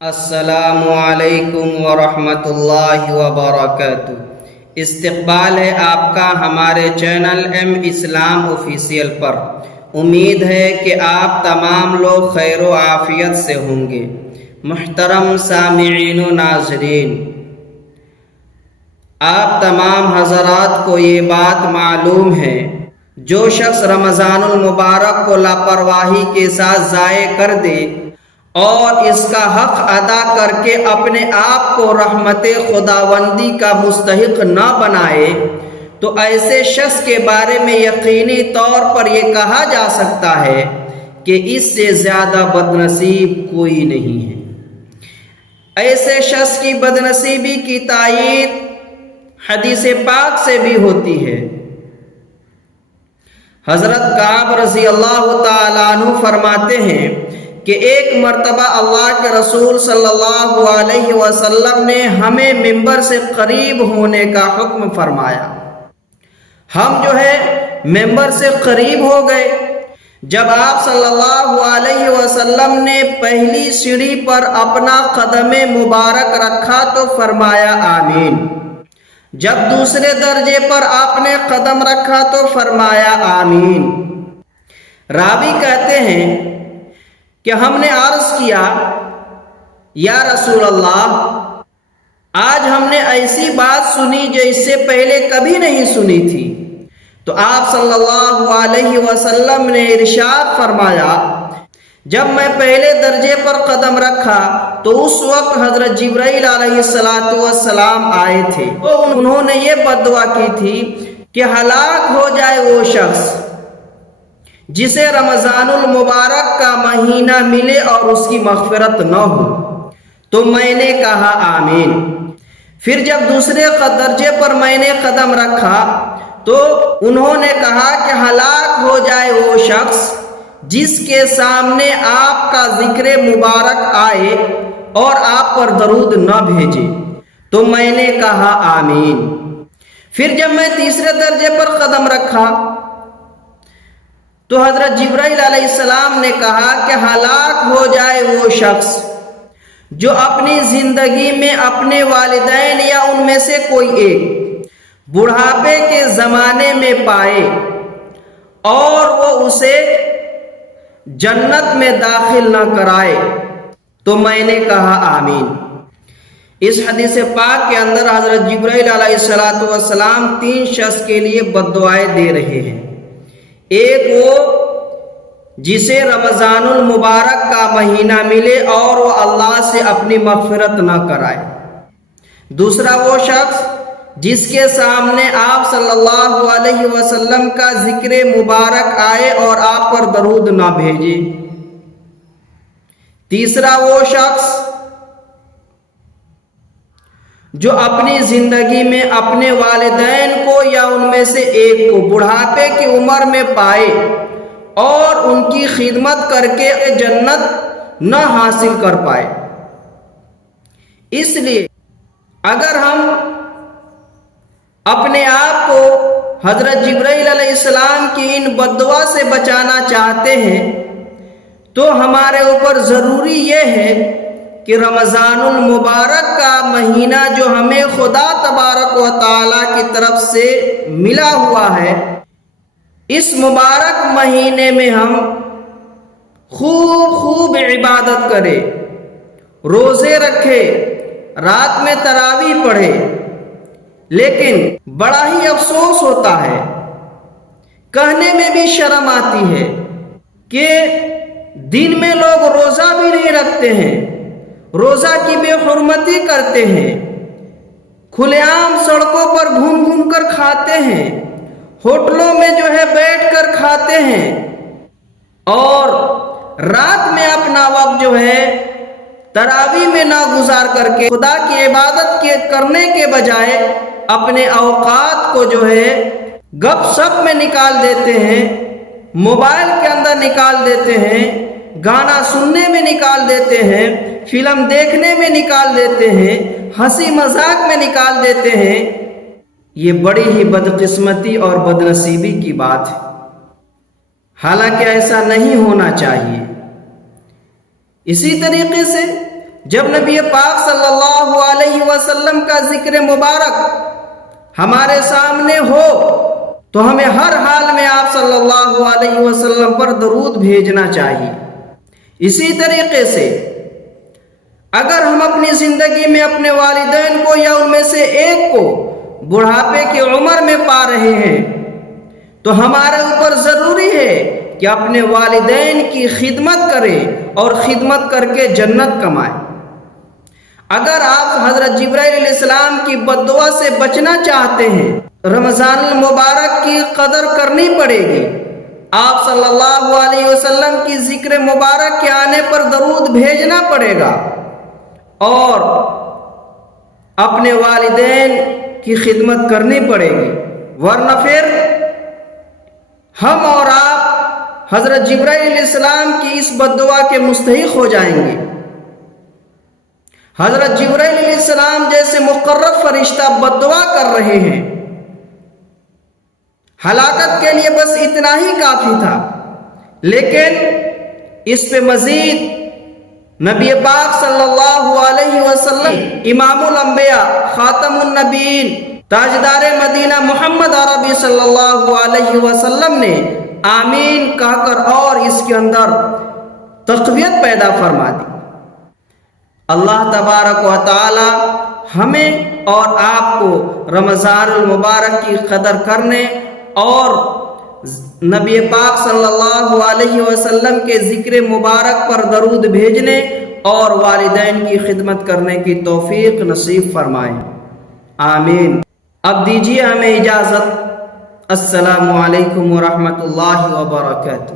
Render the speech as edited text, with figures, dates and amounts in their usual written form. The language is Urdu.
السلام علیکم ورحمۃ اللہ وبرکاتہ۔ استقبال ہے آپ کا ہمارے چینل ایم اسلام آفیشیل پر۔ امید ہے کہ آپ تمام لوگ خیر و عافیت سے ہوں گے۔ محترم سامعین و ناظرین، آپ تمام حضرات کو یہ بات معلوم ہے، جو شخص رمضان المبارک کو لاپرواہی کے ساتھ ضائع کر دے اور اس کا حق ادا کر کے اپنے آپ کو رحمت خداوندی کا مستحق نہ بنائے، تو ایسے شخص کے بارے میں یقینی طور پر یہ کہا جا سکتا ہے کہ اس سے زیادہ بد نصیب کوئی نہیں ہے۔ ایسے شخص کی بد نصیبی کی تائید حدیث پاک سے بھی ہوتی ہے۔ حضرت کعب رضی اللہ تعالیٰ عنہ فرماتے ہیں کہ ایک مرتبہ اللہ کے رسول صلی اللہ علیہ وسلم نے ہمیں ممبر سے قریب ہونے کا حکم فرمایا۔ ہم ممبر سے قریب ہو گئے۔ جب آپ صلی اللہ علیہ وسلم نے پہلی سیڑھی پر اپنا قدم مبارک رکھا تو فرمایا آمین۔ جب دوسرے درجے پر آپ نے قدم رکھا تو فرمایا آمین۔ راوی کہتے ہیں کہ ہم نے عرض کیا، یا رسول اللہ، آج ہم نے ایسی بات سنی جو اس سے پہلے کبھی نہیں سنی تھی۔ تو آپ صلی اللہ علیہ وسلم نے ارشاد فرمایا، جب میں پہلے درجے پر قدم رکھا تو اس وقت حضرت جبرائیل علیہ السلام آئے تھے، تو انہوں نے یہ بددعا کی تھی کہ ہلاک ہو جائے وہ شخص جسے رمضان المبارک کا مہینہ ملے اور اس کی مغفرت نہ ہو۔ تو میں نے کہا آمین۔ پھر جب دوسرے درجے پر میں نے قدم رکھا تو انہوں نے کہا کہ ہلاک ہو جائے وہ شخص جس کے سامنے آپ کا ذکر مبارک آئے اور آپ پر درود نہ بھیجے۔ تو میں نے کہا آمین۔ پھر جب میں تیسرے درجے پر قدم رکھا تو حضرت جبرائیل علیہ السلام نے کہا کہ ہلاک ہو جائے وہ شخص جو اپنی زندگی میں اپنے والدین یا ان میں سے کوئی ایک بڑھاپے کے زمانے میں پائے اور وہ اسے جنت میں داخل نہ کرائے۔ تو میں نے کہا آمین۔ اس حدیث پاک کے اندر حضرت جبرائیل علیہ السلام 3 شخص کے لیے بددعائیں دے رہے ہیں۔ ایک وہ جسے رمضان المبارک کا مہینہ ملے اور وہ اللہ سے اپنی مغفرت نہ کرائے۔ دوسرا وہ شخص جس کے سامنے آپ صلی اللہ علیہ وسلم کا ذکر مبارک آئے اور آپ پر درود نہ بھیجے۔ تیسرا وہ شخص جو اپنی زندگی میں اپنے والدین کو یا ان میں سے ایک کو بڑھاپے کی عمر میں پائے اور ان کی خدمت کر کے جنت نہ حاصل کر پائے۔ اس لیے اگر ہم اپنے آپ کو حضرت جبرائیل علیہ السلام کی ان بددعا سے بچانا چاہتے ہیں تو ہمارے اوپر ضروری یہ ہے کہ رمضان المبارک کا مہینہ جو ہمیں خدا تبارک و تعالیٰ کی طرف سے ملا ہوا ہے، اس مبارک مہینے میں ہم خوب عبادت کریں، روزے رکھے، رات میں تراویح پڑھے۔ لیکن بڑا ہی افسوس ہوتا ہے، کہنے میں بھی شرم آتی ہے کہ دن میں لوگ روزہ بھی نہیں رکھتے ہیں، روزہ کی بے حرمتی کرتے ہیں، کھلے عام سڑکوں پر گھوم کر کھاتے ہیں، ہوٹلوں میں بیٹھ کر کھاتے ہیں اور رات میں اپنا وقت تراویح میں نہ گزار کر کے خدا کی عبادت کرنے کے بجائے اپنے اوقات کو گپ سپ میں نکال دیتے ہیں، موبائل کے اندر نکال دیتے ہیں، گانا سننے میں نکال دیتے ہیں، فلم دیکھنے میں نکال دیتے ہیں، ہنسی مذاق میں نکال دیتے ہیں۔ یہ بڑی ہی بدقسمتی اور بدنصیبی کی بات ہے، حالانکہ ایسا نہیں ہونا چاہیے۔ اسی طریقے سے جب نبی پاک صلی اللہ علیہ وسلم کا ذکر مبارک ہمارے سامنے ہو تو ہمیں ہر حال میں آپ صلی اللہ علیہ وسلم پر درود بھیجنا چاہیے۔ اسی طریقے سے اگر ہم اپنی زندگی میں اپنے والدین کو یا ان میں سے ایک کو بڑھاپے کی عمر میں پا رہے ہیں تو ہمارے اوپر ضروری ہے کہ اپنے والدین کی خدمت کریں اور خدمت کر کے جنت کمائیں۔ اگر آپ حضرت جبرائیل علیہ السلام کی بد دعا سے بچنا چاہتے ہیں، رمضان المبارک کی قدر کرنی پڑے گی، آپ صلی اللہ علیہ وسلم کی ذکر مبارک کے آنے پر درود بھیجنا پڑے گا اور اپنے والدین کی خدمت کرنی پڑے گی، ورنہ پھر ہم اور آپ حضرت جبرائیل علیہ السلام کی اس بد دعا کے مستحق ہو جائیں گے۔ حضرت جبرائیل علیہ السلام جیسے مقرب فرشتہ بد دعا کر رہے ہیں، ہلاکت کے لیے بس اتنا ہی کافی تھا، لیکن اس پہ مزید نبی پاک صلی اللہ علیہ وسلم امام الانبیاء خاتم النبیین تاجدار مدینہ محمد عربی صلی اللہ علیہ وسلم نے آمین کہہ کر اور اس کے اندر تقویت پیدا فرما دی۔ اللہ تبارک و تعالی ہمیں اور آپ کو رمضان المبارک کی قدر کرنے اور نبی پاک صلی اللہ علیہ وسلم کے ذکر مبارک پر درود بھیجنے اور والدین کی خدمت کرنے کی توفیق نصیب فرمائے، آمین۔ اب دیجیے ہمیں اجازت۔ السلام علیکم ورحمۃ اللہ وبرکاتہ۔